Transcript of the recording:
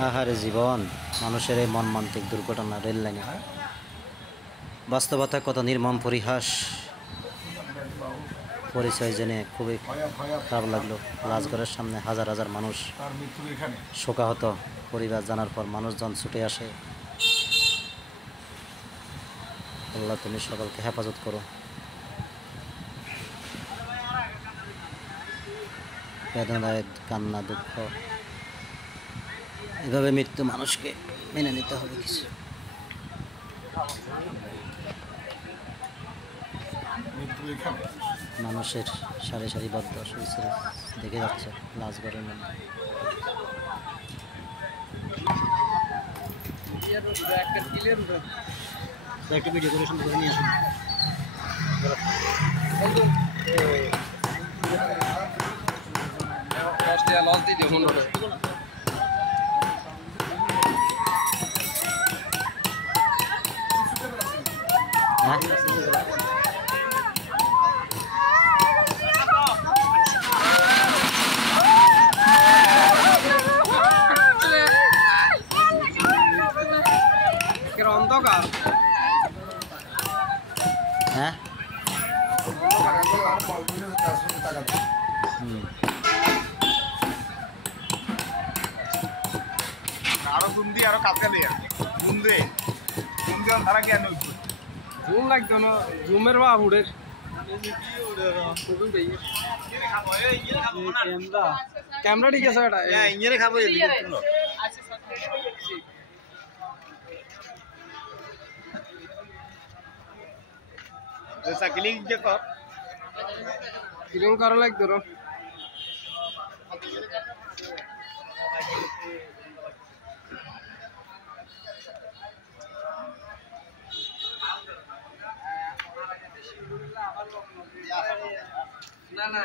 আহারে জীবন, মানুষের এই মর্মান্তিক দুর্ঘটনা রেল লাইনে। বাস্তবতা কত নির্মম পরিহাস। পরিচয় জেনে খুবই খারাপ লাগলো। রাজঘরের সামনে হাজার হাজার মানুষ শোকাহত। পরিবার জানার পর মানুষজন ছুটে আসে। আল্লাহ তুমি সকলকে হেফাজত করো। বেদনায় কান্না, দুঃখ, এভাবে মৃত্যু মানুষকে মেনে নিতে হবে। কিছু মানুষের সারি সারিবদ্ধ সুইচে দেখে যাচ্ছে লাশঘরের মধ্যে। একটা ভিডিও করে সুন্দর করে নিয়ে আসুন। লস দিয়ে দিও মনে হবে। অন্ধকার হ্যাঁ আরো জুম দিয়ে আরো কালকা দিয়ে জুম দিয়ে তারা কেন জুম লাগতো না জুমের বা হুডের ক্যামেরা ঠিক আছে এটা ইঞ্জিনে খাবো ক্লিং যে কর ক্লিং করা লাগতো র না না